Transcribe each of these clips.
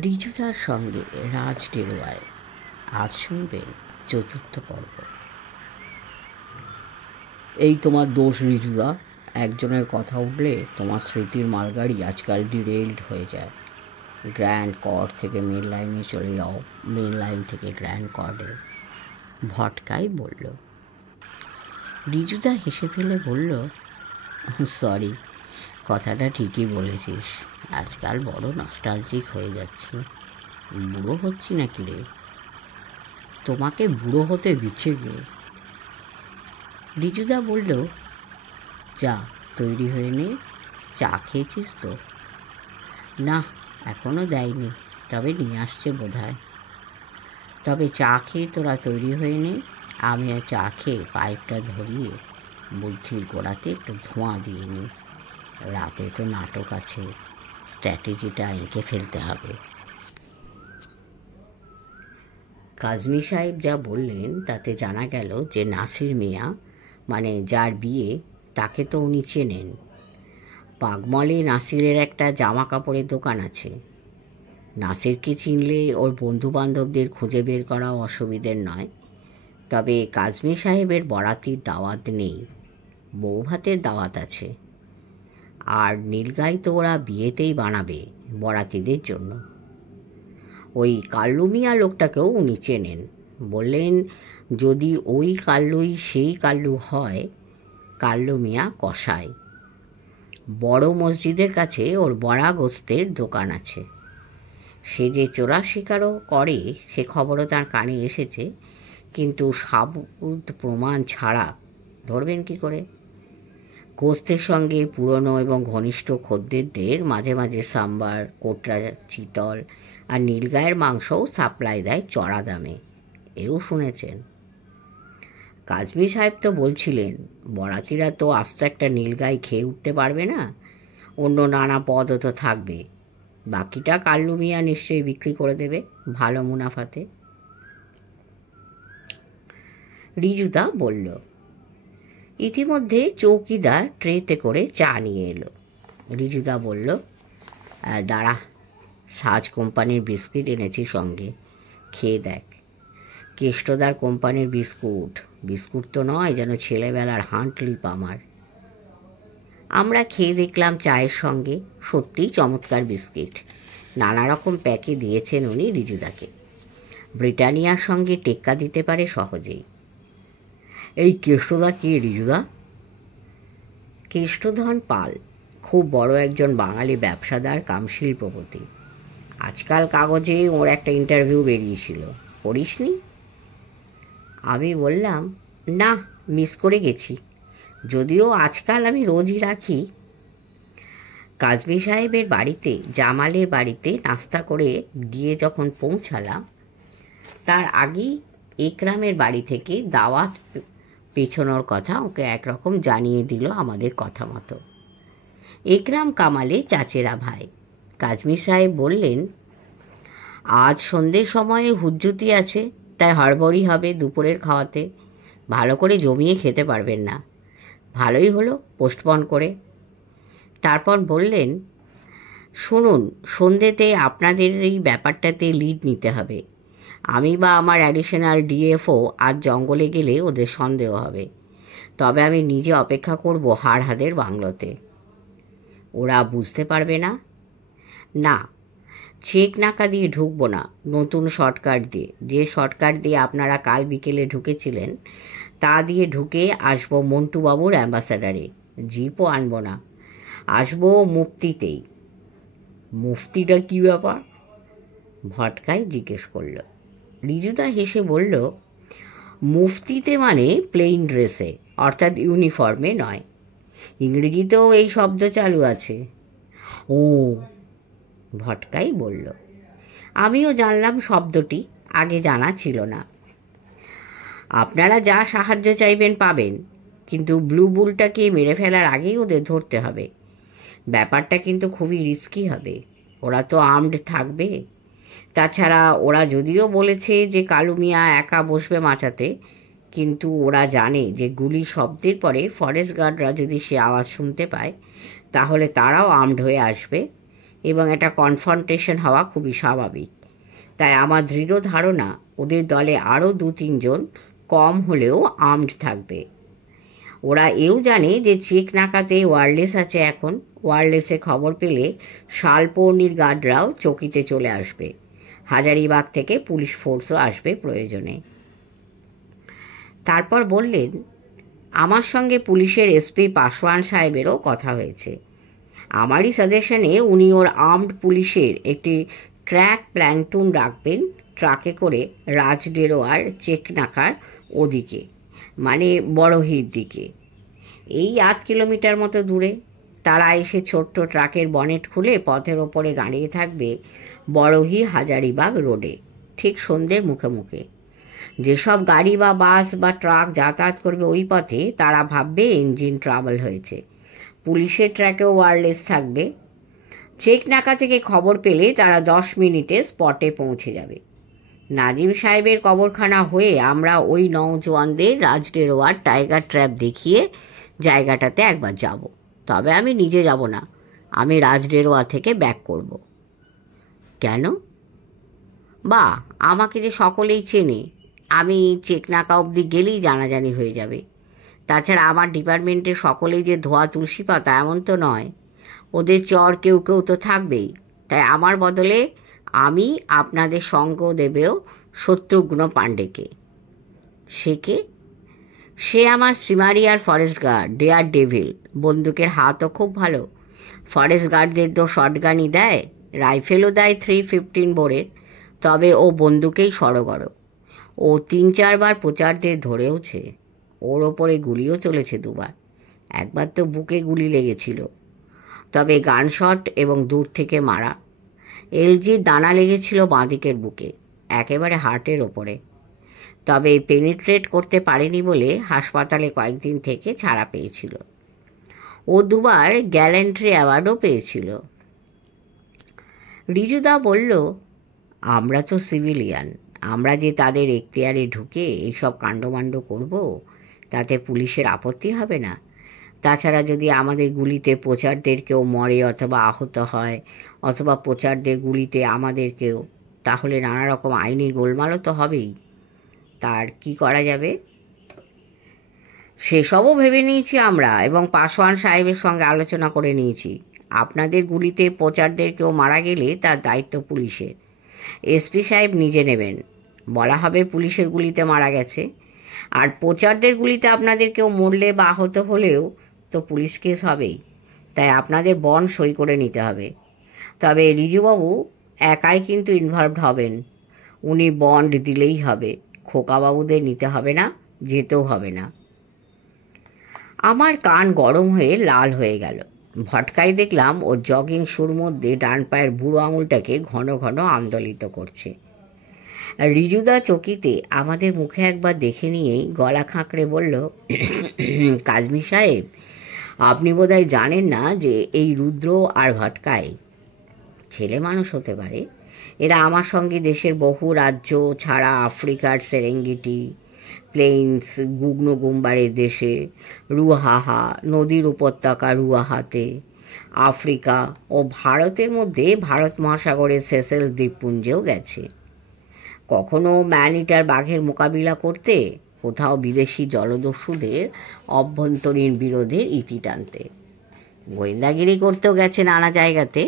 ঋজুদার সঙ্গে রাজ ডেরোয়ায় আজ শুনবেন ৪র্থ পর্ব। এই তোমার দোষ ঋজুদা, একজনের কথা উঠলে তোমার স্মৃতির মালগাড়ি আজকাল ডিরেইলড হয়ে যায়। গ্র্যান্ড কর্ড থেকে মেন লাইনে চলে যাও, মেন লাইন থেকে গ্র্যান্ড কর্ডে। ভটকাই বলল। ঋজুদা হেসে ফেলে বলল, সরি, কথাটা ঠিকই বলেছিস, আজকাল বড় নস্টালজিক হয়ে যাচ্ছি। বুড়ো হচ্ছি নাকি রে? তোমাকে বুড়ো হতে দিচ্ছে কে? ঋজুদা বলল, চা তৈরি হয়ে নে। চা খেয়েছিস তো? না, এখনও দেয়নি, তবে নিয়ে আসছে বোধহয়। তবে চা খেয়ে তোরা তৈরি হয়ে নে, আমি চা খেয়ে পাইপটা ধরিয়ে বুদ্ধির গোড়াতে একটু ধোঁয়া দিয়ে নিই। রাতে তো নাটক আছে, স্ট্র্যাটেজিটা এঁকে ফেলতে হবে। কাজমি সাহেব যা বললেন তাতে জানা গেল যে নাসির মিয়া, মানে যার বিয়ে, তাকে তো উনি চেনেন। পাগমলে নাসিরের একটা জামা কাপড়ের দোকান আছে। নাসিরকে চিনলে ওর বন্ধুবান্ধবদের খুঁজে বের করা অসুবিধের নয়। তবে কাজমি সাহেবের বরাতির দাওয়াত নেই, বউ ভাতের দাওয়াত আছে। আর নীলগাই তো ওরা বিয়েতেই বানাবে বরাতিদের জন্য। ওই কাল্লু মিয়া লোকটাকেও উনি চেনেন। বললেন, যদি ওই কাল্লুই সেই কাল্লু হয়, কাল্লু মিয়া কসাই। বড় মসজিদের কাছে ওর বড়া গোস্তের দোকান আছে। সে যে চোরা শিকারও করে সে খবরও তার কানে এসেছে, কিন্তু সাবুত প্রমাণ ছাড়া ধরবেন কি করে? গোস্তের সঙ্গে পুরনো এবং ঘনিষ্ঠ খদ্দেরদের মাঝে মাঝে সাম্বার, কোটরা, চিতল আর নীলগায়ের মাংসও সাপ্লাই দেয় চড়া দামে, এও শুনেছেন। কাজমি সাহেব তো বলছিলেন, বরাতিরা তো আস্ত একটা নীলগাই খেয়ে উঠতে পারবে না, অন্য নানা পদও তো থাকবে। বাকিটা কাল্লু মিয়া নিশ্চয়ই বিক্রি করে দেবে ভালো মুনাফাতে। ঋজুদা বলল। ইতিমধ্যে চৌকিদার ট্রেতে করে চা নিয়ে এলো। ঋজুদা বলল, দাঁড়া, সাজ কোম্পানির বিস্কিট এনেছি সঙ্গে, খেয়ে দেখ। কেষ্টদার কোম্পানির বিস্কুট, বিস্কুট তো নয়, যেন ছেলেবেলার হান্টলিপ আমার। আমরা খেয়ে দেখলাম চায়ের সঙ্গে, সত্যিই চমৎকার বিস্কিট। নানা রকম প্যাকে দিয়েছেন উনি ঋজুদাকে, ব্রিটানিয়ার সঙ্গে টেক্কা দিতে পারে সহজেই। এই কেষ্টদা কে ঋজুদা? কেষ্টধন পাল, খুব বড় একজন বাঙালি ব্যবসাদার কাম শিল্পপতি। আজকাল কাগজে ওর একটা ইন্টারভিউ বেরিয়েছিল, পড়িসনি? আমি বললাম, না, মিস করে গেছি, যদিও আজকাল আমি রোজই রাখি। কাজমি সাহেবের বাড়িতে, জামালের বাড়িতে নাস্তা করে গিয়ে যখন পৌঁছালাম, তার আগেই একরামের বাড়ি থেকে দাওয়াত পেছনোর কথা ওকে একরকম জানিয়ে দিল আমাদের কথা মতো। একরাম কামালে চাচেরা ভাই। কাজমি সাহেব বললেন, আজ সন্ধ্যের সময়ে হুজ্জুতি আছে, তাই হড়বড়ি হবে দুপুরের খাওয়াতে, ভালো করে জমিয়ে খেতে পারবেন না। ভালোই হলো পোস্টপন করে। তারপর বললেন, শুনুন, সন্ধ্যেতে আপনাদের এই ব্যাপারটাতে লিড নিতে হবে। আমি বা আমার অ্যাডিশনাল ডিএফও আজ জঙ্গলে গেলে ওদের সন্দেহ হবে, তবে আমি নিজে অপেক্ষা করব হাড়হাদের বাংলোতে। ওরা বুঝতে পারবে না। না, চেক নাকা দিয়ে ঢুকবো না, নতুন শর্টকাট দিয়ে, যে শর্টকাট দিয়ে আপনারা কাল বিকেলে ঢুকেছিলেন তা দিয়ে ঢুকে আসবো মন্টুবাবুর অ্যাম্বাসাডারে। জিপও আনবো না, আসবো মুফতিতেই। মুফতিটা কী ব্যাপার? ভটকাই জিজ্ঞেস করল। ঋজুদা হেসে বলল, মুফতিতে মানে প্লেইন ড্রেসে, অর্থাৎ ইউনিফর্মে নয়। ইংরেজিতেও এই শব্দ চালু আছে। ও, ভটকাই বলল। আমিও জানলাম শব্দটি, আগে জানা ছিল না। আপনারা যা সাহায্য চাইবেন পাবেন, কিন্তু ব্লু বুলটাকে মেরে ফেলার আগেই ওদের ধরতে হবে। ব্যাপারটা কিন্তু খুবই রিস্কি হবে, ওরা তো আর্মড থাকবে। তাছাড়া ওরা যদিও বলেছে যে কালু মিয়া একা বসবে মাচাতে, কিন্তু ওরা জানে যে গুলি শব্দের পরে ফরেস্ট গার্ডরা যদি সে আওয়াজ শুনতে পায়, তাহলে তারাও আর্মড হয়ে আসবে এবং একটা কনফ্রন্টেশন হওয়া খুবই স্বাভাবিক। তাই আমার দৃঢ় ধারণা ওদের দলে আরও 2-3 জন কম হলেও আর্মড থাকবে। ওরা এও জানে যে চেক নাকাতে ওয়্যারলেস আছে এখন। ওয়্যারলেসে খবর পেলে শালপর্ণির গার্ডরাও চকিতে চলে আসবে। হাজারিবাগ থেকে পুলিশ ফোর্সও আসবে প্রয়োজনে। তারপর বললেন, আমার সঙ্গে পুলিশের এসপি পাসওয়ান সাহেবেরও কথা হয়েছে। আমারই সাজেশনে উনি ওর আর্মড পুলিশের একটি ক্র্যাক প্ল্যান্টুন রাখবেন ট্রাকে করে রাজডেরোয়ার চেক নাকার ওদিকে, মানে বড়হির দিকে, এই 8 কিলোমিটার মতো দূরে। তারা এসে ছোট্ট ট্রাকের বনেট খুলে পথের ওপরে দাঁড়িয়ে থাকবে বড়হি হাজারিবাগ রোডে, ঠিক সন্ধ্যের মুখে মুখে। যেসব গাড়ি বা বাস বা ট্রাক যাতায়াত করবে ওই পথে তারা ভাববে ইঞ্জিন ট্রাবল হয়েছে। পুলিশের ট্র্যাকেও ওয়্যারলেস থাকবে। চেক নাকা থেকে খবর পেলে তারা 10 মিনিটে স্পটে পৌঁছে যাবে। নাজিম সাহেবের কবরখানা হয়ে আমরা ওই নওজোয়ানদের রাজডেরোয়ার টাইগার ট্র্যাপ দেখিয়ে জায়গাটাতে একবার যাব। তবে আমি নিজে যাব না, আমি রাজডেরোয়া থেকে ব্যাক করব। কেন? বা, আমাকে যে সকলেই চেনে, আমি চেকনাকা অবধি গেলেই জানাজানি হয়ে যাবে। তাছাড়া আমার ডিপার্টমেন্টের সকলেই যে ধোয়া তুলসী পাতা এমন তো নয়, ওদের চর কেউ কেউ তো থাকবেই। তাই আমার বদলে আমি আপনাদের সঙ্গ দেবেও শত্রুঘ্ন পাণ্ডেকে। সে কে? সে আমার সিমারিয়ার ফরেস্ট গার্ড, ডেয়ার ডেভিল। বন্দুকের হাতও খুব ভালো। ফরেস্ট গার্ডদের তো শটগানই দেয়, রাইফেলও দেয় 315 বোরের, তবে ও বন্দুকেই সড়গড়। ও 3-4 বার প্রচারদের ধরেওছে। ওর ওপরে গুলিও চলেছে 2 বার। একবার তো বুকে গুলি লেগেছিল, তবে গানশট এবং দূর থেকে মারা। এলজির দানা লেগেছিল বাঁদিকের বুকে, একেবারে হার্টের ওপরে, তবে পেনিট্রেট করতে পারেনি বলে হাসপাতালে কয়েকদিন থেকে ছাড়া পেয়েছিল। ও 2 বার গ্যালেন্ট্রি অ্যাওয়ার্ডও পেয়েছিল। রিজুদা বলল, আমরা তো সিভিলিয়ান, আমরা যে তাদের এখতিয়ারে ঢুকে এইসব কাণ্ডমাণ্ড করব তাতে পুলিশের আপত্তি হবে না। তাছাড়া যদি আমাদের গুলিতে প্রচারদের কেউ মরে অথবা আহত হয়, অথবা প্রচারদের গুলিতে আমাদের কেউ, তাহলে নানা রকম আইনি গোলমালও তো হবেই। তার কি করা যাবে? সেসবও ভেবে নিয়েছি আমরা, এবং পাসওয়ান সাহেবের সঙ্গে আলোচনা করে নিয়েছি। আপনাদের গুলিতে প্রচারদের কেউ মারা গেলে তার দায়িত্ব পুলিশের। এসপি সাহেব নিজে নেবেন। বলা হবে পুলিশের গুলিতে মারা গেছে। আর প্রচারদের গুলিতে আপনাদের কেউ মরলে বা আহত হলেও তো পুলিশ কেস হবেই। তাই আপনাদের বন্ড সই করে নিতে হবে। তবে রিজুবাবু একাই কিন্তু ইনভলভড হবেন। উনি বন্ড দিলেই হবে, খোকাবাবুদের নিতে হবে না, যেতেও হবে না। আমার কান গরম হয়ে লাল হয়ে গেল। ভটকায় দেখলাম ওর জগিং শুর মধ্যে ডান পায়ের বুড়ো আঙুলটাকে ঘন ঘন আন্দোলিত করছে। রিজুদা চকিতে আমাদের মুখে একবার দেখে নিয়েই গলা খাঁকড়ে বলল, কাজমি সাহেব, আপনি বোধহয় জানেন না যে এই রুদ্র আর ভটকায় ছেলে মানুষ হতে পারে। এরা আমার সঙ্গে দেশের বহু রাজ্য ছাড়া আফ্রিকার সেরেঙ্গিটি প্লেইনস, গুগনো গুম্বারের দেশে, রুয়াহা নদীর উপত্যকা রুয়াহাতে, আফ্রিকা ও ভারতের মধ্যে ভারত মহাসাগরের সেসেল দ্বীপপুঞ্জেও গেছে। কখনো ম্যান ইটার বাঘের মোকাবিলা করতে, কোথাও বিদেশি জলদস্যুদের অভ্যন্তরীণ বিরোধের ইতি টানতে। গোয়েন্দাগিরি করতেও গেছে নানা জায়গাতে।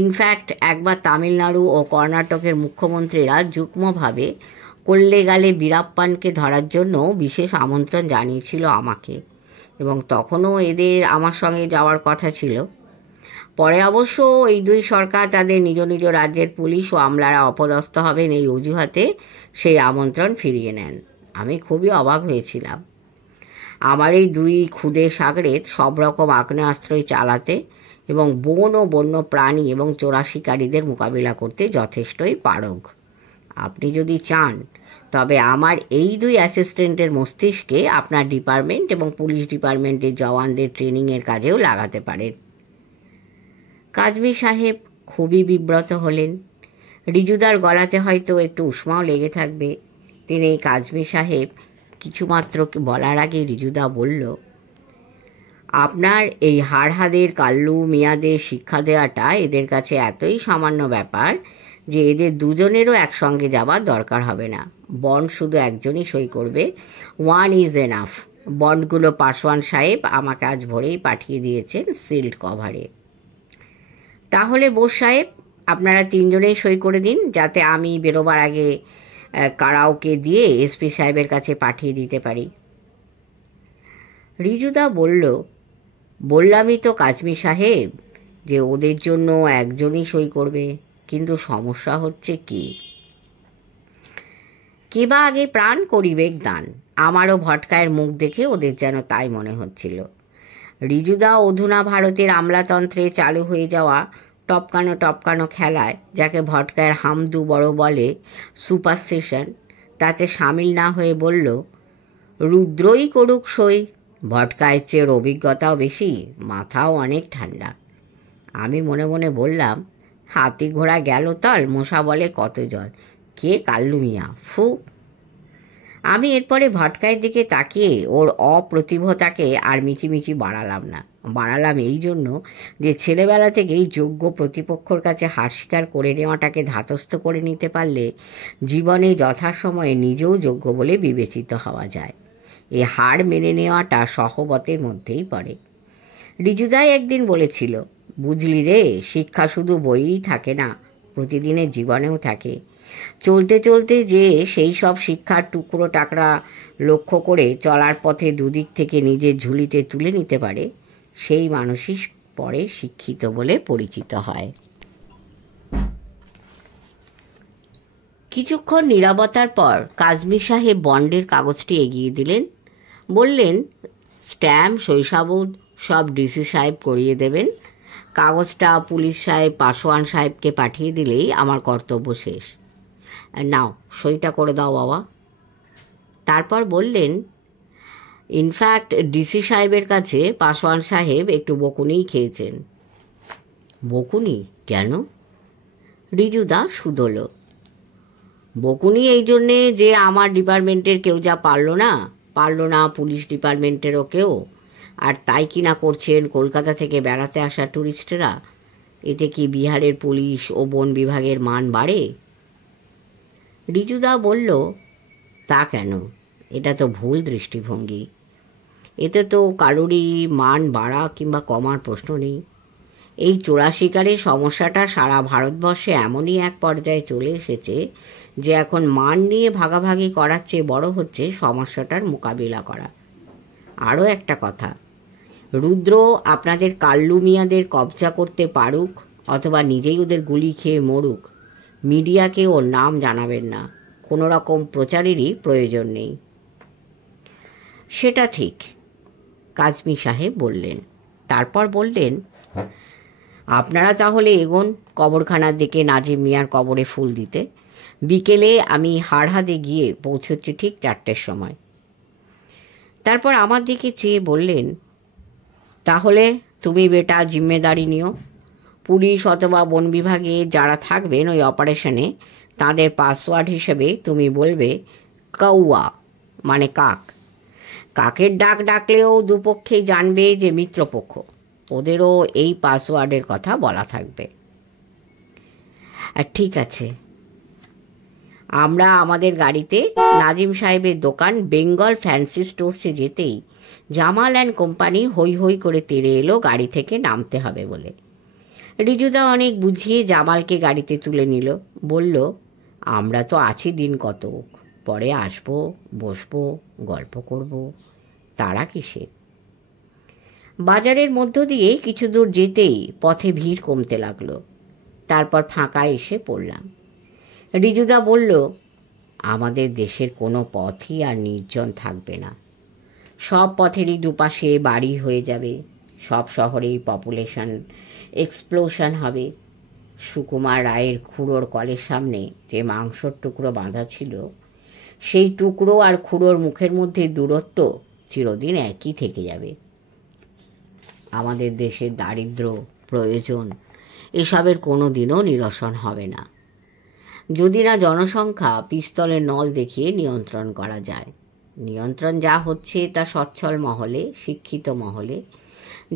ইনফ্যাক্ট একবার তামিলনাড়ু ও কর্ণাটকের মুখ্যমন্ত্রীরা যুগ্মভাবে কল্লেগালে বীরাপ্পানকে ধরার জন্য বিশেষ আমন্ত্রণ জানিয়েছিল আমাকে, এবং তখনও এদের আমার সঙ্গে যাওয়ার কথা ছিল। পরে অবশ্য এই 2 সরকার তাদের নিজ নিজ রাজ্যের পুলিশ ও আমলারা অপদস্থ হবেন এই অজুহাতে সেই আমন্ত্রণ ফিরিয়ে নেন। আমি খুবই অবাক হয়েছিলাম। আমার এই 2 ক্ষুদে সাগরেদ সব রকম আগ্নেয়াস্ত্রই চালাতে এবং বন ও বন্য প্রাণী এবং চোরা শিকারীদের মোকাবিলা করতে যথেষ্টই পারগ। আপনি যদি চান তবে আমার এই 2 অ্যাসিস্ট্যান্টের মস্তিষ্কে আপনার ডিপার্টমেন্ট এবং পুলিশ ডিপার্টমেন্টের জওয়ানদের ট্রেনিংয়ের কাজেও লাগাতে পারেন। কাজমি সাহেব খুবই বিব্রত হলেন। রিজুদার গলাতে হয়তো একটু উষ্মাও লেগে থাকবে। তিনি কাজমি সাহেব কিছুমাত্র বলার আগে রিজুদা বলল, আপনার এই হাড়হাদের কাল্লু মিয়াদের শিক্ষা দেওয়াটা এদের কাছে এতই সামান্য ব্যাপার যে এদের দুজনেরও একসঙ্গে যাবার দরকার হবে না। বন্ড শুধু একজনই সই করবে, ওয়ান ইজ এনাফ। বন্ডগুলো পাসওয়ান সাহেব আমাকে আজ ভোরেই পাঠিয়ে দিয়েছেন সিল্ড কভারে। তাহলে বোস সাহেব, আপনারা তিনজনেই সই করে দিন, যাতে আমি বেরোবার আগে কারাওকে দিয়ে এসপি সাহেবের কাছে পাঠিয়ে দিতে পারি। রিজুদা বললামই তো কাজমি সাহেব যে ওদের জন্য একজনই সই করবে, কিন্তু সমস্যা হচ্ছে কি বা আগে প্রাণ করিবেক দান। আমারও ভটকায়ের মুখ দেখে ওদের যেন তাই মনে হচ্ছিল। রিজুদা অধুনা ভারতের আমলাতন্ত্রে চালু হয়ে যাওয়া টপকানো খেলায়, যাকে ভটকায়ের হামদু বড় বলে সুপারস্টিশন, তাতে সামিল না হয়ে বলল, রুদ্রই করুক সই। ভটকায়ের চেয়ে অভিজ্ঞতাও বেশি, মাথাও অনেক ঠান্ডা। আমি মনে মনে বললাম, হাতি ঘোড়া গেল তল, মশা বলে কত জল, কে কাল্লু মিয়া, ফু। আমি এরপরে ভটকায়ের দিকে তাকিয়ে ওর অপ্রতিভতাকে আর মিচিমিচি বাড়ালাম এই জন্য যে ছেলেবেলা থেকেই যোগ্য প্রতিপক্ষর কাছে হার স্বীকার করে নেওয়াটাকে ধাতস্থ করে নিতে পারলে জীবনে যথাসময়ে নিজেও যোগ্য বলে বিবেচিত হওয়া যায়। এই হার মেনে নেওয়াটা সহবতের মধ্যেই পড়ে। রিজুদাই একদিন বলেছিল, বুঝলি রে, শিক্ষা শুধু বইয়েই থাকে না, প্রতিদিনের জীবনেও থাকে। চলতে চলতে যে সেই সব শিক্ষার টুকরো টাকরা লক্ষ্য করে চলার পথে দুদিক থেকে নিজের ঝুলিতে তুলে নিতে পারে, সেই মানুষই পরে শিক্ষিত বলে পরিচিত হয়। কিছুক্ষণ নীরবতার পর কাজমি সাহেব বন্ডের কাগজটি এগিয়ে দিলেন। বললেন, স্ট্যাম্প শৈশাবুদ সব ডিসি সাহেব করিয়ে দেবেন। কাগজটা পুলিশ সাহেব পাসওয়ান সাহেবকে পাঠিয়ে দিলেই আমার কর্তব্য শেষ। নাও সইটা করে দাও বাবা। তারপর বললেন, ইনফ্যাক্ট ডিসি সাহেবের কাছে পাসওয়ান সাহেব একটু বকুনিই খেয়েছেন। বকুনি কেন? রিজুদা শুধল। বকুনি এই জন্যে যে আমার ডিপার্টমেন্টের কেউ যা পারল না পুলিশ ডিপার্টমেন্টেরও কেউ, আর তাই কিনা করছেন কলকাতা থেকে বেড়াতে আসা ট্যুরিস্টরা। এতে কি বিহারের পুলিশ ও বন বিভাগের মান বাড়ে? রিজুদা বলল, তা কেন? এটা তো ভুল দৃষ্টিভঙ্গি। এতে তো কারোরই মান বাড়া কিংবা কমার প্রশ্ন নেই। এই চোরা শিকারের সমস্যাটা সারা ভারতবর্ষে এমনই এক পর্যায়ে চলে এসেছে যে এখন মান নিয়ে ভাগাভাগি করার চেয়ে বড় হচ্ছে সমস্যাটার মোকাবিলা করা। আরও একটা কথা, রুদ্র আপনাদের কাল্লু মিয়াদের কবজা করতে পারুক অথবা নিজেই ওদের গুলি খেয়ে মরুক, মিডিয়াকে ওর নাম জানাবেন না, কোনো রকম প্রচারেরই প্রয়োজন নেই। সেটা ঠিক, কাজমি সাহেব বললেন। তারপর বললেন, আপনারা তাহলে এগোন কবরখানার দিকে নাজিম মিয়ার কবরে ফুল দিতে। বিকেলে আমি হাড়হাদে গিয়ে পৌঁছচ্ছি ঠিক 4টের সময়। তারপর আমার দিকে চেয়ে বললেন, তাহলে তুমি বেটা জিম্মেদারি নিও। পুলিশ অথবা বন বিভাগে যারা থাকবেন ওই অপারেশনে, তাদের পাসওয়ার্ড হিসেবে তুমি বলবে কৌয়া, মানে কাক। কাকের ডাক ডাকলেও দুপক্ষেই জানবে যে মিত্রপক্ষ। ওদেরও এই পাসওয়ার্ডের কথা বলা থাকবে। ঠিক আছে। আমরা আমাদের গাড়িতে নাজিম সাহেবের দোকান বেঙ্গল ফ্যান্সি স্টোরসে যেতেই জামাল অ্যান্ড কোম্পানি হই হই করে তেড়ে এলো গাড়ি থেকে নামতে হবে বলে। রিজুদা অনেক বুঝিয়ে জামালকে গাড়িতে তুলে নিল। বলল, আমরা তো আছি দিন কতক, পরে আসবো, বসবো, গল্প করব, তারা কিসে। বাজারের মধ্য দিয়ে কিছু দূর যেতেই পথে ভিড় কমতে লাগলো। তারপর ফাঁকা এসে পড়লাম। রিজুদা বলল, আমাদের দেশের কোনো পথই আর নির্জন থাকবে না। সব পথেরই দুপাশে বাড়ি হয়ে যাবে, সব শহরেই পপুলেশন এক্সপ্লোশন হবে। সুকুমার রায়ের খুড়োর কলের সামনে যে মাংসর টুকরো বাঁধা ছিল, সেই টুকরো আর খুড়োর মুখের মধ্যে দূরত্ব চিরদিন একই থেকে যাবে। আমাদের দেশের দারিদ্র্য, প্রয়োজন, এসবের কোনো দিনও নিরসন হবে না, যদি না জনসংখ্যা পিস্তলের নল দেখিয়ে নিয়ন্ত্রণ করা যায়। নিয়ন্ত্রণ যা হচ্ছে তা সচ্ছল মহলে, শিক্ষিত মহলে,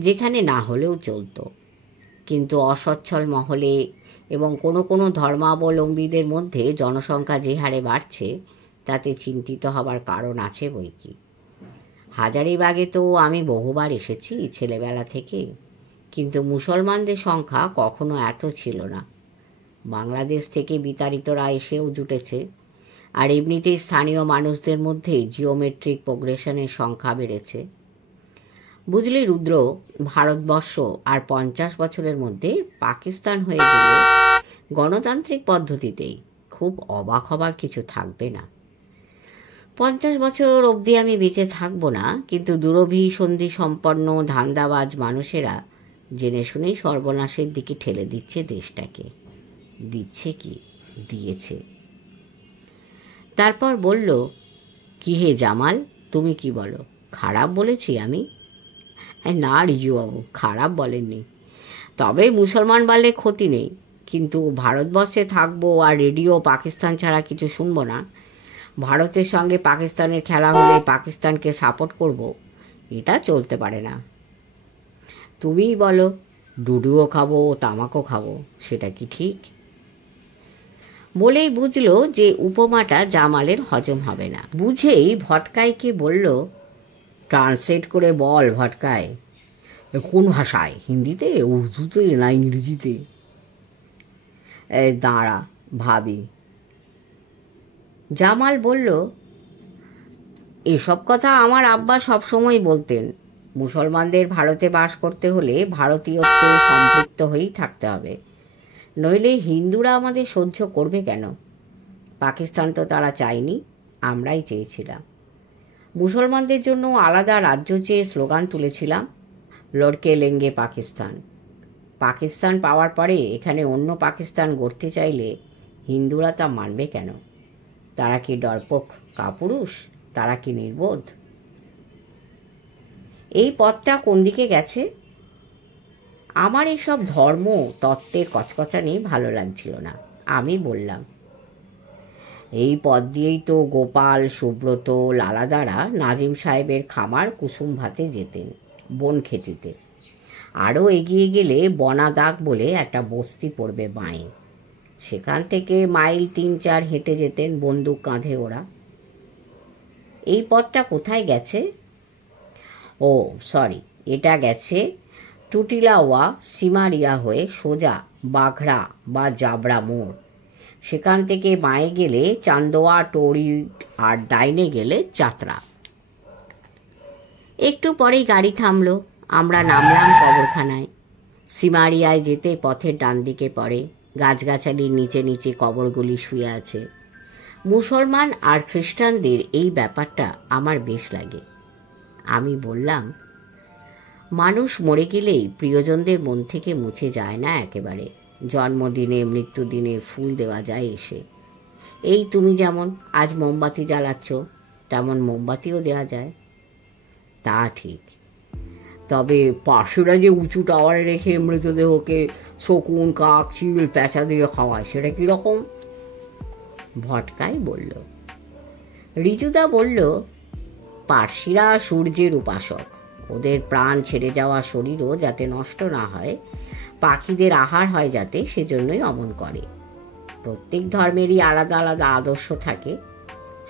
যেখানে না হলেও চলতো। কিন্তু অসচ্ছল মহলে এবং কোনো কোনো ধর্মাবলম্বীদের মধ্যে জনসংখ্যা যে হারে বাড়ছে, তাতে চিন্তিত হবার কারণ আছে বই কি। হাজারিবাগে তো আমি বহুবার এসেছি ছেলেবেলা থেকে, কিন্তু মুসলমানদের সংখ্যা কখনো এত ছিল না। বাংলাদেশ থেকে বিতাড়িতরা এসেও জুটেছে, আর এমনিতেই স্থানীয় মানুষদের মধ্যে জিওমেট্রিক প্রোগ্রেশনের সংখ্যা বেড়েছে। বুঝলি রুদ্র, ভারতবর্ষ আর 50 বছরের মধ্যে পাকিস্তান হয়ে গেলে গণতান্ত্রিক পদ্ধতিতেই খুব অবাক হবার কিছু থাকবে না। 50 বছর অবধি আমি বেঁচে থাকবো না, কিন্তু দুরভিসন্ধি সম্পন্ন ধান্দাবাজ মানুষেরা জেনে শুনেই সর্বনাশের দিকে ঠেলে দিচ্ছে দেশটাকে। দিচ্ছে কি, দিয়েছে। তারপর বলল, কি হে জামাল, তুমি কি বলো, খারাপ বলেছি আমি? না রিজুবাবু, খারাপ বলেননি। তবে মুসলমান বললে ক্ষতি নেই, কিন্তু ভারতবর্ষে থাকবো আর রেডিও পাকিস্তান ছাড়া কিছু শুনবো না, ভারতের সঙ্গে পাকিস্তানের খেলা হলে পাকিস্তানকে সাপোর্ট করব, এটা চলতে পারে না। তুমিই বলো, ডুডুও খাবো তামাকও খাবো, সেটা কি ঠিক? বলেই বুঝলো যে উপমাটা জামালের হজম হবে না। বুঝেই ভটকাইকে বলল, ট্রান্সলেট করে বল ভটকাই। কোন ভাষায়? হিন্দিতে, উর্দুতে না ইংরেজিতে? দাঁড়া ভাবি। জামাল বলল, এসব কথা আমার আব্বা সবসময় বলতেন। মুসলমানদের ভারতে বাস করতে হলে ভারতীয়ত্বে সম্পৃক্ত হয়েই থাকতে হবে, নইলে হিন্দুরা আমাদের সহ্য করবে কেন? পাকিস্তান তো তারা চায়নি, আমরাই চেয়েছিলাম। মুসলমানদের জন্য আলাদা রাজ্য চেয়ে স্লোগান তুলেছিলাম, লড়কে লেঙ্গে পাকিস্তান। পাকিস্তান পাওয়ার পরে এখানে অন্য পাকিস্তান গড়তে চাইলে হিন্দুরা তা মানবে কেন? তারা কি ডরপোক কাপুরুষ? তারা কি নির্বোধ? এই পথটা কোন দিকে গেছে? আমার এইসব ধর্ম তত্ত্বের কচকচানি ভালো লাগছিল না। আমি বললাম, এই পথ দিয়েই তো গোপাল, সুব্রত, লালাদারা নাজিম সাহেবের খামার কুসুম ভাতে যেতেন, বন খেতিতে। আরও এগিয়ে গেলে বনাদাগ বলে একটা বস্তি পড়বে বাঁয়ে, সেখান থেকে মাইল 3-4 হেঁটে যেতেন বন্দুক কাঁধে ওরা। এই পথটা কোথায় গেছে? ও সরি, এটা গেছে টুটিলাওয়া সিমারিয়া হয়ে সোজা বাঘড়া বা জাবড়া মোড়। সেখান থেকে বাঁয়ে গেলে চান্দোয়া টড়ি, আর ডাইনে গেলে চাতরা। একটু পরেই গাড়ি থামলো, আমরা নামলাম কবরখানায়। সিমারিয়ায় যেতে পথের ডান দিকে পড়ে, গাছগাছালির নিচে নিচে কবরগুলি শুয়ে আছে। মুসলমান আর খ্রিস্টানদের এই ব্যাপারটা আমার বেশ লাগে। আমি বললাম, মানুষ মরে গেলেই প্রিয়জনদের মন থেকে মুছে যায় না একেবারে। জন্মদিনে মৃত্যুদিনে ফুল দেওয়া যায় এসে। এই তুমি যেমন আজ মোমবাতি জ্বালাচ্ছ, তেমন মোমবাতিও দেওয়া যায়। তা ঠিক, তবে পাশুরা যে উঁচু টাওয়ারে রেখে মৃতদেহকে শকুন, কাক, চিল, প্যাঁচা দিয়ে খাওয়ায়, সেটা কীরকম? ভটকাই বলল। রিজুদা বলল, পার্সিরা সূর্যের উপাসক, ওদের প্রাণ ছেড়ে যাওয়া শরীরও যাতে নষ্ট না হয়, পাখিদের আহার হয় যাতে, সেজন্যই অমন করে। প্রত্যেক ধর্মেরই আলাদা আলাদা আদর্শ থাকে,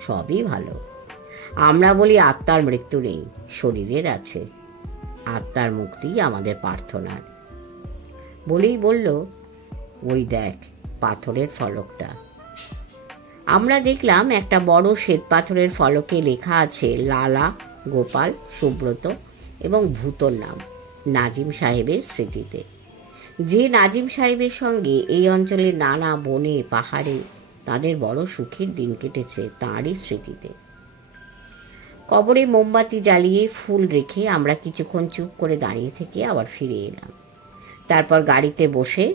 সবই ভালো। আমরা বলি আত্মার মৃত্যু নেই, শরীরের আছে। আত্মার মুক্তি আমাদের প্রার্থনার। বলেই বলল, ওই দেখ পাথরের ফলকটা। আমরা দেখলাম একটা বড় শ্বেত পাথরের ফলকে লেখা আছে লালা, গোপাল, সুব্রত এবং ভূতর নাম, নাজিম সাহেবের স্মৃতিতে। যে নাজিম সাহেবের সঙ্গে এই অঞ্চলের নানা বনে পাহাড়ে তাদের বড় সুখের দিন কেটেছে, তাঁরই স্মৃতিতে। কবরে মোমবাতি জ্বালিয়ে ফুল রেখে আমরা কিছুক্ষণ চুপ করে দাঁড়িয়ে থেকে আবার ফিরে এলাম। তারপর গাড়িতে বসে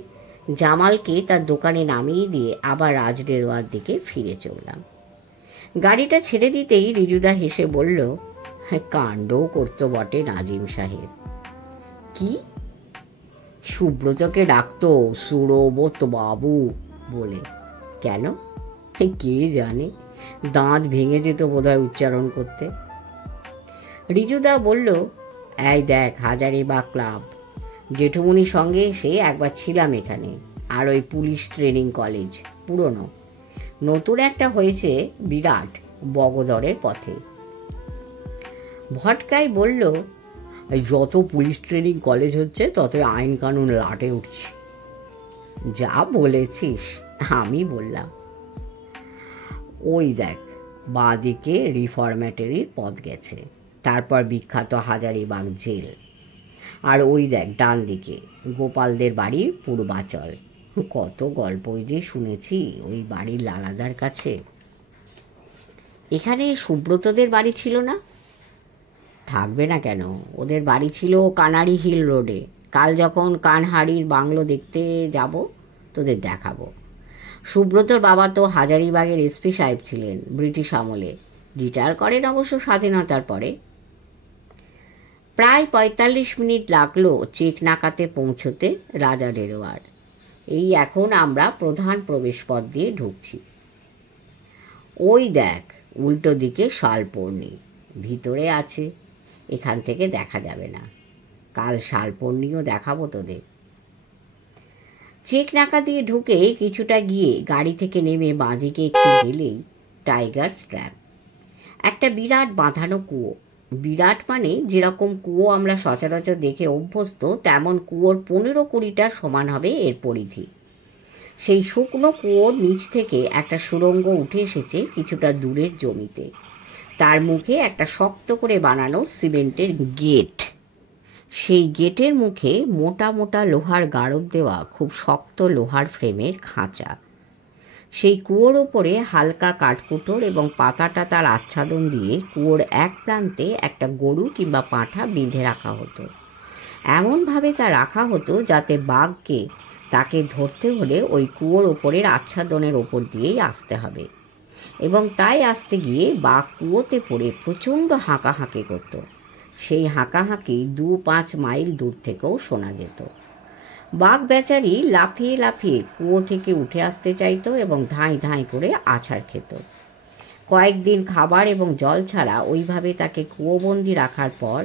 জামালকে তার দোকানে নামিয়ে দিয়ে আবার রাজডেরোয়ার দিকে ফিরে চললাম। গাড়িটা ছেড়ে দিতেই রিজুদা হেসে বলল, কাণ্ডও করতো বটে নাজিম সাহেব। কি? সুব্রতকে ডাকতো সুরবত বাবু বলে। কেন? কে জানে, দাঁত ভেঙে যেত বোধহয় উচ্চারণ করতে। রিজুদা বলল, এই দেখ হাজারিবাগ ক্লাব, জেঠুমনির সঙ্গে এসে একবার ছিলাম এখানে। আর ওই পুলিশ ট্রেনিং কলেজ পুরনো, নতুন একটা হয়েছে বিরাট বগদরের পথে। ভটকাই বলল, যত পুলিশ ট্রেনিং কলেজ হচ্ছে তত আইন কানুন লাটে উঠছে। যা বলেছিস, আমি বললাম। ওই দেখ বাঁদিকে রিফরমেটরির পথ গেছে, তারপর বিখ্যাত হাজারিবাগ জেল। আর ওই দেখ ডান দিকে গোপালদের বাড়ি পূর্বাচল। কত গল্পই যে শুনেছি ওই বাড়ির লালাদার কাছে। এখানে সুব্রতদের বাড়ি ছিল না? থাকবে না কেন, ওদের বাড়ি ছিল কানাড়ি হিল রোডে। কাল যখন কানহাড়ির বাংলো দেখতে যাব তোদের দেখাবো। সুব্রতর বাবা তো হাজারিবাগের এসপি সাহেব ছিলেন ব্রিটিশ আমলে, রিটায়ার করেন অবশ্য স্বাধীনতার পরে। প্রায় ৪৫ মিনিট লাগলো চেক নাকাতে পৌঁছতে রাজা ডেরোয়ার। এই এখন আমরা প্রধান প্রবেশপথ দিয়ে ঢুকছি। ওই দেখ উল্টো দিকে শালপর্ণি ভিতরে আছে, এখান থেকে দেখা যাবে না। কাল শালপর্ণিও দেখাবো তোদের। চেক নাকা দিয়ে ঢুকে কিছুটা গিয়ে গাড়ি থেকে নেমে বাঁদিকে একটু গেলেই টাইগার স্ট্র্যাপ, একটা বিরাট বাঁধানো কুয়ো। বিরাট মানে যেরকম কুয়ো আমরা সচরাচর দেখে অভ্যস্ত, তেমন কুয়োর ১৫-২০টা সমান হবে এর পরিধি। সেই শুকনো কুয়োর নিচ থেকে একটা সুড়ঙ্গ উঠে এসেছে কিছুটা দূরের জমিতে। তার মুখে একটা শক্ত করে বানানো সিমেন্টের গেট। সেই গেটের মুখে মোটা মোটা লোহার গারদ দেওয়া খুব শক্ত লোহার ফ্রেমের খাঁচা। সেই কুয়োর ওপরে হালকা কাঠকুটোর এবং পাতা টাতার আচ্ছাদন দিয়ে কুয়োর এক প্রান্তে একটা গরু কিংবা পাঁঠা বেঁধে রাখা হতো। এমনভাবে তা রাখা হতো যাতে বাঘকে তাকে ধরতে হলে ওই কুয়োর ওপরের আচ্ছাদনের ওপর দিয়েই আসতে হবে, এবং তাই আসতে গিয়ে বাঘ কুয়োতে পড়ে প্রচণ্ড হাঁকাহাঁকি করত। সেই হাঁকাহাঁকি ২-৫ মাইল দূর থেকেও শোনা যেত। বাঘ বেচারি লাফিয়ে লাফিয়ে কুয়ো থেকে উঠে আসতে চাইতো এবং ধাঁই ধাঁই করে আছাড় খেত। কয়েকদিন খাবার এবং জল ছাড়া ওইভাবে তাকে কুয়োবন্দি রাখার পর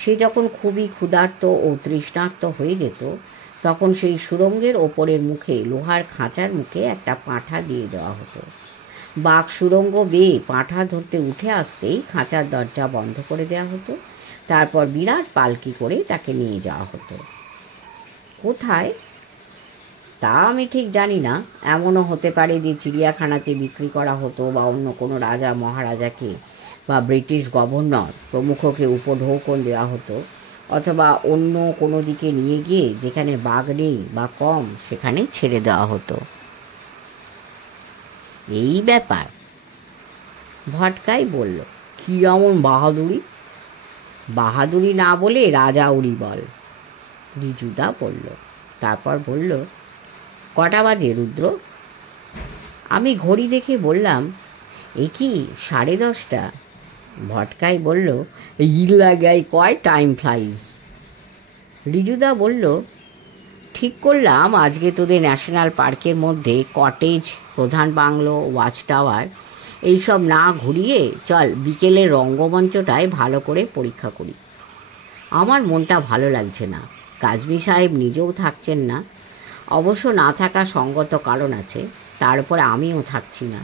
সে যখন খুবই ক্ষুধার্ত ও তৃষ্ণার্ত হয়ে যেত, তখন সেই সুড়ঙ্গের ওপরের মুখে লোহার খাঁচার মুখে একটা পাঁঠা দিয়ে দেওয়া হতো। বাঘ সুড়ঙ্গ বেয়ে পাঁঠা ধরতে উঠে আসতেই খাঁচার দরজা বন্ধ করে দেওয়া হতো। তারপর বিরাট পালকি করে তাকে নিয়ে যাওয়া হতো। কোথায় তা আমি ঠিক জানি না। এমনও হতে পারে যে চিড়িয়াখানাতে বিক্রি করা হতো, বা অন্য কোনো রাজা মহারাজাকে বা ব্রিটিশ গভর্নর প্রমুখকে উপঢৌকন দেওয়া হতো, অথবা অন্য কোনো দিকে নিয়ে গিয়ে যেখানে বাঘ নেই বা কম সেখানে ছেড়ে দেওয়া হতো। এই ব্যাপার। ভটকাই বলল, কি এমন বাহাদুরি? বাহাদুরি না বলে রাজাউরি বল, রিজুদা বলল। তারপর বলল, কটা বাজে রুদ্র? আমি ঘড়ি দেখে বললাম, এ কি 10:30? ভটকাই বলল, ইল্লা গাই কয় টাইম ফ্লাইজ। রিজুদা বলল, ঠিক করলাম আজকে তোদের ন্যাশনাল পার্কের মধ্যে কটেজ, প্রধান বাংলো, ওয়াচ টাওয়ার এইসব না ঘুরিয়ে চল বিকেলের রঙ্গমঞ্চটায় ভালো করে পরীক্ষা করি। আমার মনটা ভালো লাগছে না। কাজী সাহেব নিজেও থাকছেন না, অবশ্য না থাকার সঙ্গত কারণ আছে। তার উপরে আমিও থাকছি না।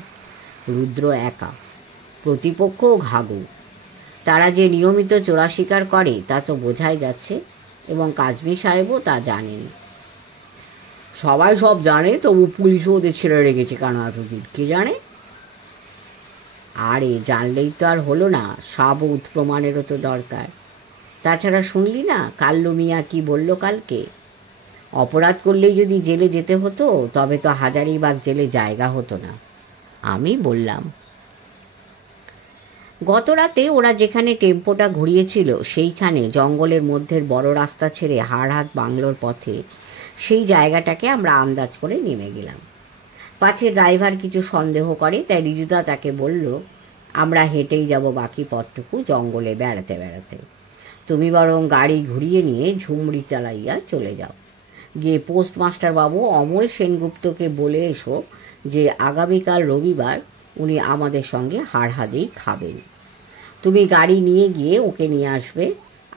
রুদ্র একা, প্রতিপক্ষও ঘাঘু। তারা যে নিয়মিত চোরা শিকার করে তা তো বোঝাই যাচ্ছে, এবং কাজী সাহেবও তা জানেন। সবাই সব জানে, তবু পুলিশও ওদের ছেড়ে রেখেছে কেন এতদিন কে জানে। আরে জানলেই তো আর হলো না, সাবুত প্রমাণেরও তো দরকার। তাছাড়া শুনলি না কাল্লু মিয়া কি বলল কালকে? অপরাধ করলেই যদি জেলে যেতে হতো তবে তো হাজারিবাগ জেলে জায়গা হতো না। আমি বললাম, গত রাতে ওরা যেখানে টেম্পোটা ঘুরিয়েছিল সেইখানে জঙ্গলের মধ্যে বড় রাস্তা ছেড়ে হাড়হাত বাংলোর পথে সেই জায়গাটাকে আমরা আন্দাজ করে নেমে গেলাম। পাছে ড্রাইভার কিছু সন্দেহ করে, তাই রিজুদা তাকে বলল, আমরা হেঁটেই যাব বাকি পথটুকু জঙ্গলে বেড়াতে বেড়াতে। তুমি বরং গাড়ি ঘুরিয়ে নিয়ে ঝুমড়ি চালাইয়া চলে যাও। গিয়ে পোস্টমাস্টার বাবু অমল সেনগুপ্তকে বলে এসো যে আগামীকাল রবিবার উনি আমাদের সঙ্গে হাড়হাদেই খাবেন। তুমি গাড়ি নিয়ে গিয়ে ওকে নিয়ে আসবে,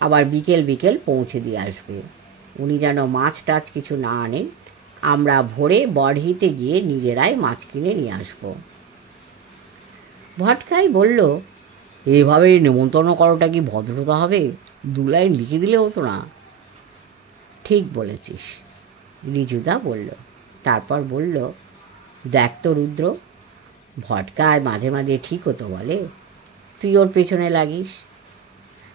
আবার বিকেল বিকেল পৌঁছে দিয়ে আসবে। উনি যেন মাছ টাছ কিছু না আনেন, আমরা ভোরে বড়হিতে গিয়ে নিজেরাই মাছ কিনে নিয়ে আসবো। ভটকাই বলল, এভাবে নিমন্ত্রণ করাটা কি ভদ্রতা হবে? 2 লাইন লিখে দিলে হতো না? ঠিক বলেছিস, রিজুদা বলল। তারপর বলল, দেখ তো রুদ্র, ভটকায় মাঝে মাঝে ঠিক হতো বলে, তুই ওর পেছনে লাগিস।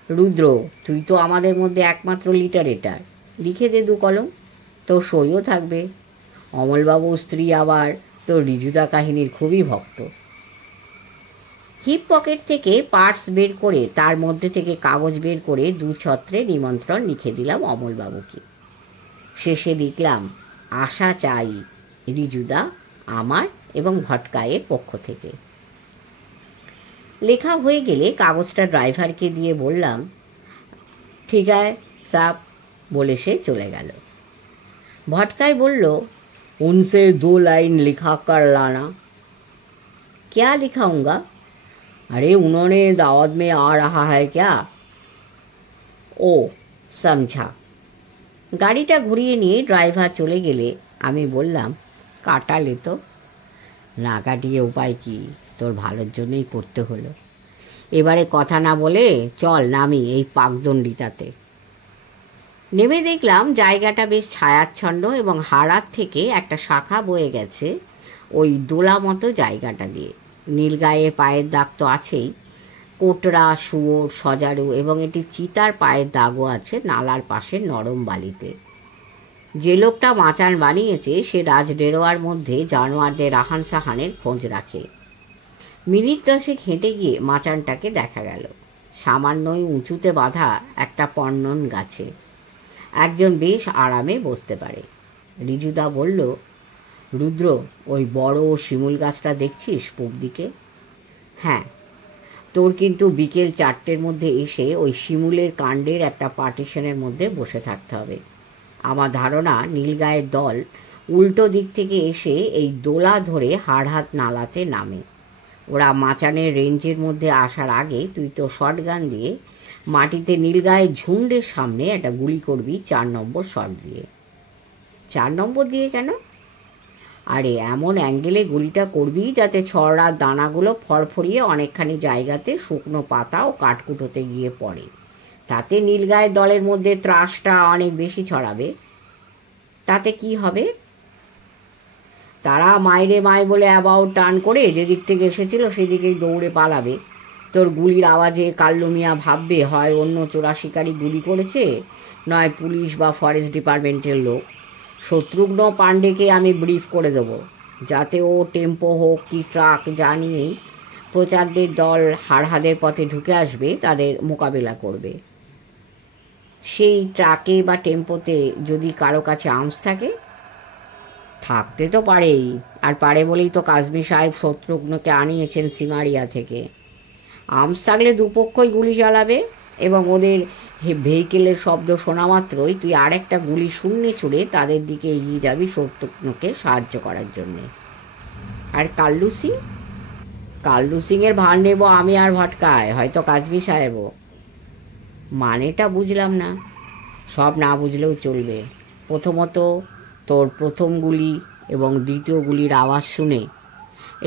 রুদ্র, তুই তো আমাদের মধ্যে একমাত্র লিটারেটার, লিখে দে 2 কলম, তোর সইও থাকবে। অমলবাবুর স্ত্রী আবার তোর রিজুদা কাহিনীর খুবই ভক্ত। হিপ পকেট থেকে পার্স বের করে তার মধ্যে থেকে কাগজ বের করে 2 ছত্রে নিমন্ত্রণ লিখে দিলাম অমলবাবুকে। শেষে লিখলাম, আশা চাই রিজুদা, আমার এবং ভটকায়ের পক্ষ থেকে। লেখা হয়ে গেলে কাগজটা ড্রাইভারকে দিয়ে বললাম, ঠিক আছে সাব, বলে সে চলে গেল। भटकाई बोलो, उनसे 2 लाइन लिखा कर लाना। क्या लिखाऊंगा? अरे उन्होंने दावत में आ रहा है क्या? ओ समझा। গাড়িটা ঘুরিয়ে নিয়ে ড্রাইভার চলে গেলে আমি বললাম, কাটালে তো। না কাটিয়ে উপায় কি, তোর ভালোর জন্যই করতে হলো। এবারে কথা না বলে চল নামি এই পাকদণ্ডিতাতে। নেমে দেখলাম জায়গাটা বেশ ছায়াচ্ছন্ন এবং হাড়ার থেকে একটা শাখা বয়ে গেছে ওই দোলা মতো জায়গাটা দিয়ে। নীলগায়ের পায়ের দাগ তো আছেই, কোটরা, শুয়োর, সজারু এবং এটি চিতার পায়ের দাগও আছে নালার পাশে নরম বালিতে। যে লোকটা মাচান বানিয়েছে সে রাজডেরোয়ার মধ্যে জানোয়ারদের রাহান সাহানের খোঁজ রাখে। মিনিট 10 হেঁটে গিয়ে মাচানটাকে দেখা গেল, সামান্যই উঁচুতে বাঁধা একটা পর্ণন গাছে। একজন বেশ আরামে বসতে পারে। রিজুদা বলল, রুদ্র, ওই বড় শিমুল গাছটা দেখছিস পূব দিকে? হ্যাঁ। তোর কিন্তু বিকেল 4টের মধ্যে এসে ওই শিমুলের কাণ্ডের একটা পার্টিশনের মধ্যে বসে থাকতে হবে। আমার ধারণা নীলগায়ের দল উল্টো দিক থেকে এসে এই দোলা ধরে হাড়হাত নালাতে নামে। ওরা মাচানের রেঞ্জের মধ্যে আসার আগে তুই তো শটগান দিয়ে মাটিতে নীলগায়ের ঝুন্ডের সামনে একটা গুলি করবি 4 নম্বর শট দিয়ে। 4 নম্বর দিয়ে কেন? আরে এমন অ্যাঙ্গেলে গুলিটা করবি যাতে ছড়ার দানাগুলো ফরফরিয়ে অনেকখানি জায়গাতে শুকনো পাতা ও কাঠকুটোতে গিয়ে পড়ে। তাতে নীলগায়ের দলের মধ্যে ত্রাসটা অনেক বেশি ছড়াবে। তাতে কি হবে? তারা মাইরে মায় বলে অ্যাবাউট টার্ন করে যেদিক থেকে এসেছিল সেদিকেই দৌড়ে পালাবে। তোর গুলির আওয়াজে কাল্লু মিয়া ভাববে হয় অন্য চোরা শিকারি গুলি করেছে, নয় পুলিশ বা ফরেস্ট ডিপার্টমেন্টের লোক। শত্রুঘ্ন পাণ্ডেকে আমি ব্রিফ করে দেব, যাতে ও টেম্পো হোক কি ট্রাক জানিয়েই প্রচারদের দল হাড়হাদের পথে ঢুকে আসবে তাদের মোকাবেলা করবে। সেই ট্রাকে বা টেম্পোতে যদি কারো কাছে আর্মস থাকে, থাকতে তো পারেই, আর পারে বলেই তো কাজমি সাহেব শত্রুঘ্নকে আনিয়েছেন সিমারিয়া থেকে। আর্মস থাকলে দুপক্ষই গুলি চালাবে এবং ওদের ভেহিকেলের শব্দ শোনা মাত্রই তুই আরেকটা গুলি শূন্যে ছুড়ে তাদের দিকে এগিয়ে যাবি শত্রুঘ্নকে সাহায্য করার জন্যে। আর কাল্লু সিং? কাল্লু সিংয়ের ভার নেব আমি আর ভটকায়, হয়তো কাজমি সাহেবও। মানেটা বুঝলাম না। সব না বুঝলেও চলবে। প্রথমত তোর প্রথম গুলি এবং দ্বিতীয় গুলির আওয়াজ শুনে,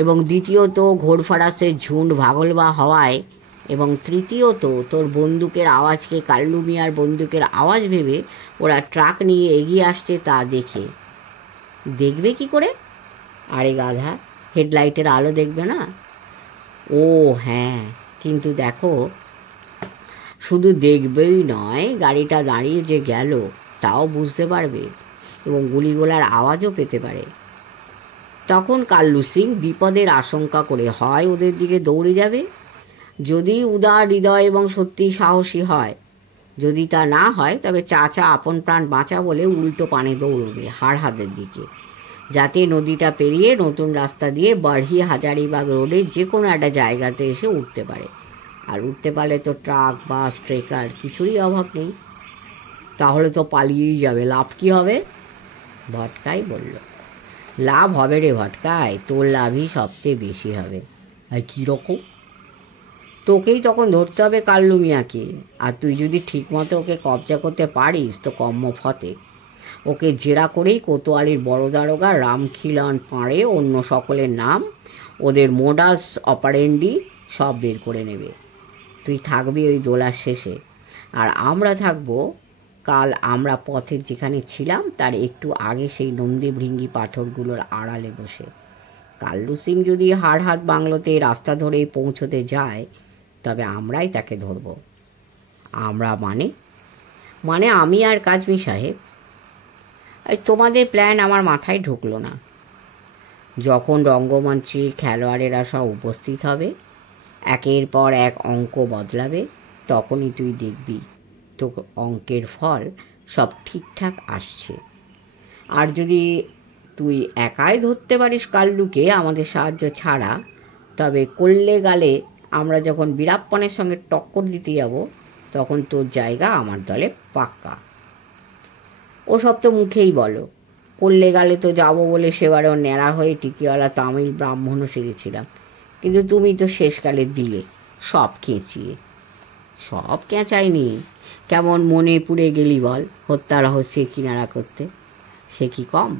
এবং দ্বিতীয়ত ঘোড়ফারাসের ঝুন্ড ভাগলবা হওয়ায়, এবং তৃতীয়ত তোর বন্দুকের আওয়াজকে কাল্লু মিয়ার বন্দুকের আওয়াজ ভেবে ওরা ট্রাক নিয়ে এগিয়ে আসছে তা দেখে। দেখবে কি করে? আরে গাধা, হেডলাইটের আলো দেখবে না? ও হ্যাঁ, কিন্তু দেখো, শুধু দেখবেই নয়, গাড়িটা দাঁড়িয়ে যে গেল তাও বুঝতে পারবে এবং গুলিগোলার আওয়াজও পেতে পারে। তখন কাল্লু সিং বিপদের আশঙ্কা করে হয় ওদের দিকে দৌড়ে যাবে, যদি উদার হৃদয় এবং সত্যিই সাহসী হয়। যদি তা না হয় তবে চাচা আপন প্রাণ বাঁচা বলে উল্টো পানে দৌড়বে হাড়হাদের দিকে, যাতে নদীটা পেরিয়ে নতুন রাস্তা দিয়ে বাড়ি হাজারিবাগ রোডে যে কোনো একটা জায়গাতে এসে উঠতে পারে। আর উঠতে পারলে তো ট্রাক, বাস, ট্রেকার কিছুরই অভাব নেই। তাহলে তো পালিয়েই যাবে, লাভ কী হবে? ভটকাই বলল, লাভ হবে রে ভটকায়, তোর লাভই সবচেয়ে বেশি হবে। আর কীরকম? তোকেই তখন ধরতে হবে কাল্লু মিয়াকে। আর তুই যদি ঠিকমতো ওকে কবজা করতে পারিস তো কম্ম ফতে। ওকে জেরা করেই কোতোয়ালির বড় দারোগা রামখিলান পাড়ে অন্য সকলের নাম, ওদের মোডাস অপারেন্ডি সব বের করে নেবে। তুই থাকবি ওই দোলার শেষে, আর আমরা থাকবো কাল আমরা পথের যেখানে ছিলাম তার একটু আগে সেই নন্দী ভৃঙ্গি পাথরগুলোর আড়ালে বসে। কাল্লু সিং যদি হাড়হাত বাংলোতে রাস্তা ধরেই পৌঁছতে যায় তবে আমরাই তাকে ধরব। আমরা মানে আমি আর কাজমি সাহেব। তোমাদের প্ল্যান আমার মাথায় ঢুকলো না। যখন রঙ্গমঞ্চে খেলোয়াড়েরা সব উপস্থিত হবে, একের পর এক অঙ্ক বদলাবে, তখনই তুই দেখবি তো অঙ্কের ফল সব ঠিকঠাক আসছে। আর যদি তুই একাই ধরতে পারিস কাল্লুকে আমাদের সাহায্য ছাড়া, তবে করলে গালে আমরা যখন বীরাপ্পানের সঙ্গে টক্কর দিতে যাব তখন তোর জায়গা আমার দলে পাক্কা। ওসব তো মুখেই বলো, করলে গালে তো যাবো বলে সেবারেও ন্যাড়া হয়ে টিকিওয়ালা তামিল ব্রাহ্মণও সেরেছিলাম, কিন্তু তুমি তো শেষকালে দিলে সব কেঁচিয়ে। সব কেঁচাইনি, কেমন মনে পুড়ে গেলি বল হত্যা রহস্যে কিনারা করতে, সে কি কম?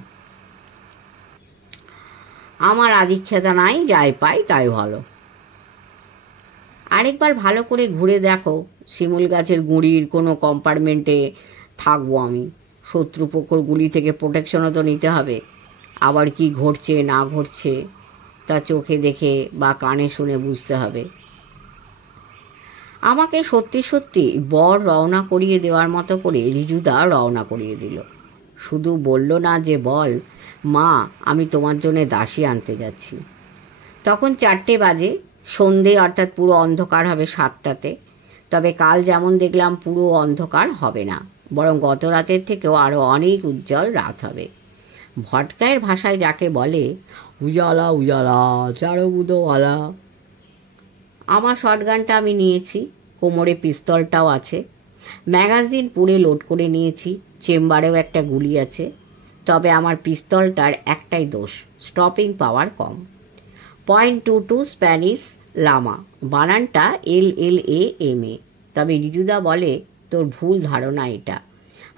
আমার আদিক্ষেতা নাই, যাই পাই তাই ভালো। আরেকবার ভালো করে ঘুরে দেখো, শিমুল গাছের গুঁড়ির কোনো কম্পার্টমেন্টে থাকবো আমি। শত্রুপক্ষর গুলি থেকে প্রোটেকশনও তো নিতে হবে। আবার কি ঘটছে না ঘটছে তা চোখে দেখে বা কানে শুনে বুঝতে হবে। আমাকে সত্যি সত্যি বর রওনা করিয়ে দেওয়ার মতো করে রিজুদা রওনা করিয়ে দিল। শুধু বলল না যে বল মা আমি তোমার জন্য দাসী আনতে যাচ্ছি। তখন 4টে বাজে, সন্ধে অর্থাৎ পুরো অন্ধকার হবে 7টাতে। তবে কাল যেমন দেখলাম পুরো অন্ধকার হবে না, বরং গত রাতের থেকেও আরও অনেক উজ্জ্বল রাত হবে। ভটকায়ের ভাষায় যাকে বলে উজালা উজালা চারবুদোওয়ালা। আমার শটগানটা আমি নিয়েছি, কোমরে পিস্তলটাও আছে, ম্যাগাজিন পুরে লোড করে নিয়েছি, চেম্বারেও একটা গুলি আছে। তবে আমার পিস্তলটার একটাই দোষ, স্টপিং পাওয়ার কম। .22 স্প্যানিশ লামা, বানানটা LLAMA। তবে রিজুদা বলে তোর ভুল ধারণা এটা,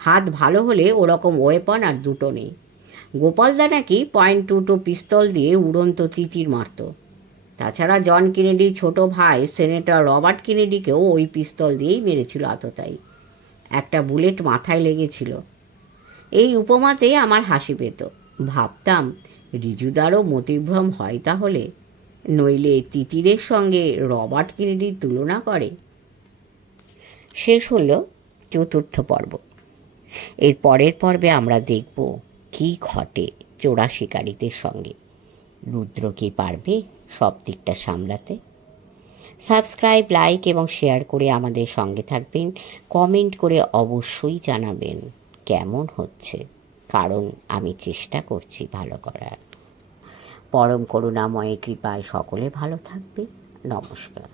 হাত ভালো হলে ওরকম ওয়েপন আর দুটো নেই। গোপালদা নাকি .22 পিস্তল দিয়ে উড়ন্ত তিতির মারত। তাছাড়া জন কেনেডির ছোট ভাই সেনেটর রবার্ট কেনেডিকেও ওই পিস্তল দিয়েই মেরেছিল আততায়ী। একটা বুলেট মাথায় লেগেছিল। এই উপমাতেই আমার হাসি পেত। ভাবতাম রিজুদারও মতিভ্রম হয় তাহলে, নইলে তিতিরের সঙ্গে রবার্ট কেনেডির তুলনা করে। শেষ হলো 4র্থ পর্ব। এর পরের পর্বে আমরা দেখব কি ঘটে চোরা শিকারীদের সঙ্গে। রুদ্র কি পারবে সব দিকটা সামলাতে? সাবস্ক্রাইব, লাইক এবং শেয়ার করে আমাদের সঙ্গে থাকবেন। কমেন্ট করে অবশ্যই জানাবেন কেমন হচ্ছে, কারণ আমি চেষ্টা করছি ভালো করার। পরম করুণাময়ের কৃপায় সকলে ভালো থাকবে। নমস্কার।